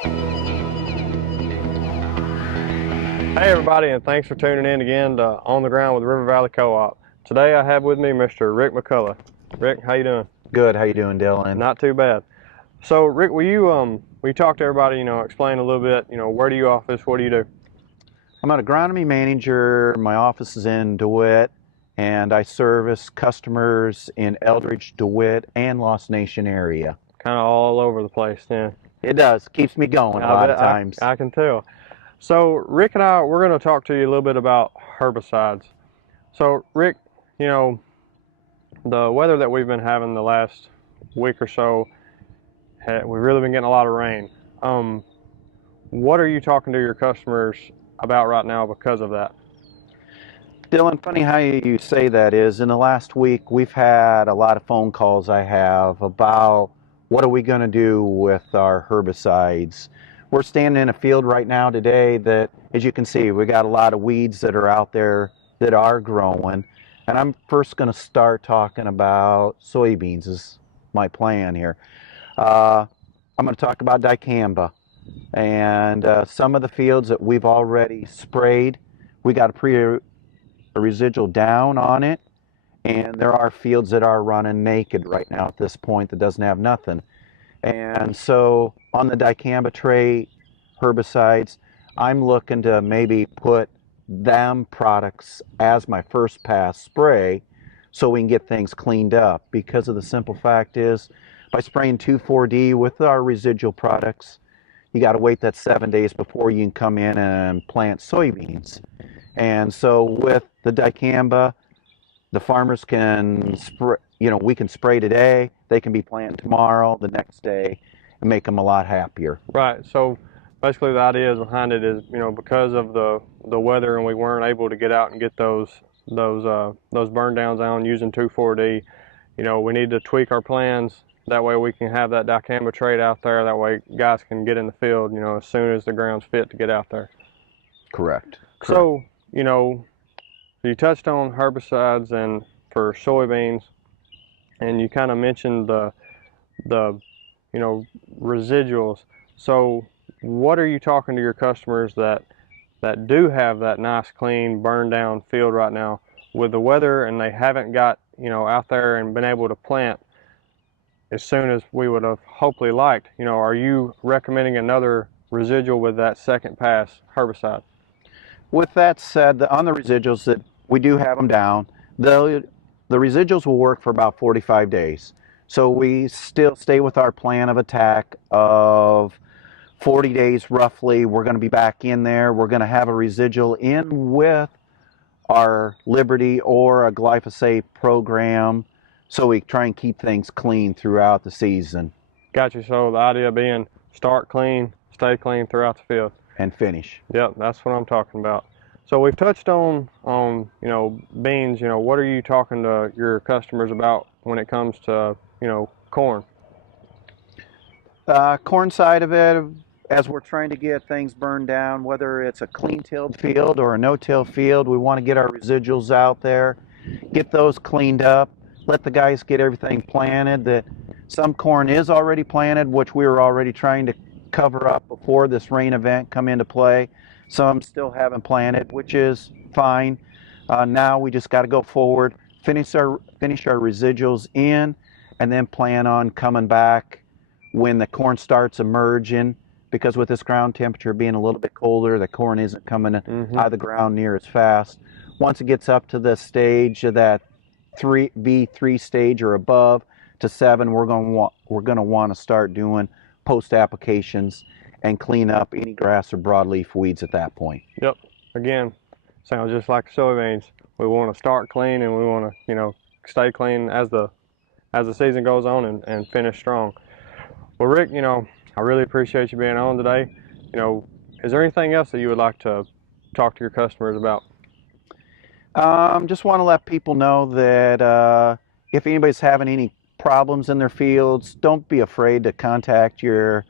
Hey everybody, and thanks for tuning in again to On the Ground with River Valley Co-op. Today I have with me Mr. Rick McCulloh. Rick, how you doing? Good. How you doing, Dylan? Not too bad. So Rick, will you talk to everybody, explain a little bit, where do you office, what do you do? I'm an agronomy manager. My office is in DeWitt, and I service customers in Eldridge, DeWitt, and Lost Nation area. Kind of all over the place then. It does. Keeps me going a lot of times. I can tell. So Rick and I, we're going to talk to you a little bit about herbicides. So Rick, the weather that we've been having the last week or so, we've really been getting a lot of rain. What are you talking to your customers about right now because of that? Dylan, funny how you say that is. In the last week, we've had a lot of phone calls I have about what are we going to do with our herbicides. We're standing in a field right now today that, as you can see, we got a lot of weeds that are out there that are growing. And I'm first going to start talking about soybeans is my plan here. I'm going to talk about dicamba. And some of the fields that we've already sprayed, we got a residual down on it. And there are fields that are running naked right now at this point that doesn't have nothing. And so on the dicamba trait herbicides, I'm looking to maybe put them products as my first pass spray so we can get things cleaned up, because of the simple fact is by spraying 2,4-D with our residual products, you got to wait that 7 days before you can come in and plant soybeans. And so with the dicamba, the farmers can spray, we can spray today, they can be planting tomorrow, the next day, and make them a lot happier. Right. So basically the idea behind it is, because of the weather and we weren't able to get out and get those burn downs on using 2,4-D, we need to tweak our plans. That way we can have that dicamba trait out there. That way guys can get in the field, as soon as the ground's fit to get out there. Correct. So, you touched on herbicides and for soybeans, and you kind of mentioned the residuals. So what are you talking to your customers that do have that nice clean burn down field right now with the weather, and they haven't got out there and been able to plant as soon as we would have hopefully liked? Are you recommending another residual with that second pass herbicide? With that said, on the residuals that we do have them down, the residuals will work for about 45 days. So we still stay with our plan of attack of 40 days roughly. We're going to be back in there. We're going to have a residual in with our Liberty or a glyphosate program, so we try and keep things clean throughout the season. Gotcha. So the idea being start clean, stay clean throughout the field. And finish. Yep, that's what I'm talking about. So we've touched on beans. What are you talking to your customers about when it comes to corn? Corn side of it, as we're trying to get things burned down, whether it's a clean-tilled field or a no-till field, we want to get our residuals out there, get those cleaned up, let the guys get everything planted. That some corn is already planted, which we were already trying to cover up before this rain event come into play. Some still haven't planted, which is fine. Now we just got to go forward, finish our residuals in, and then plan on coming back when the corn starts emerging, because with this ground temperature being a little bit colder, the corn isn't coming out of the ground near as fast. Once it gets up to the stage of that B3 stage or above to 7, we're going to want to start doing post applications and clean up any grass or broadleaf weeds at that point. Yep. Again, sounds just like soybeans. We want to start clean, and we want to stay clean as the season goes on and finish strong. Well, Rick, I really appreciate you being on today. Is there anything else that you would like to talk to your customers about? Just want to let people know that if anybody's having any problems in their fields, don't be afraid to contact your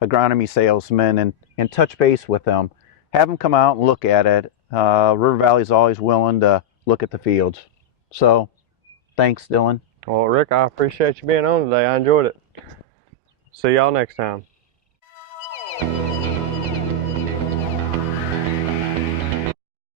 agronomy salesman and touch base with them. Have them come out and look at it. River Valley is always willing to look at the fields. So thanks, Dylan. Well, Rick, I appreciate you being on today. I enjoyed it. See y'all next time.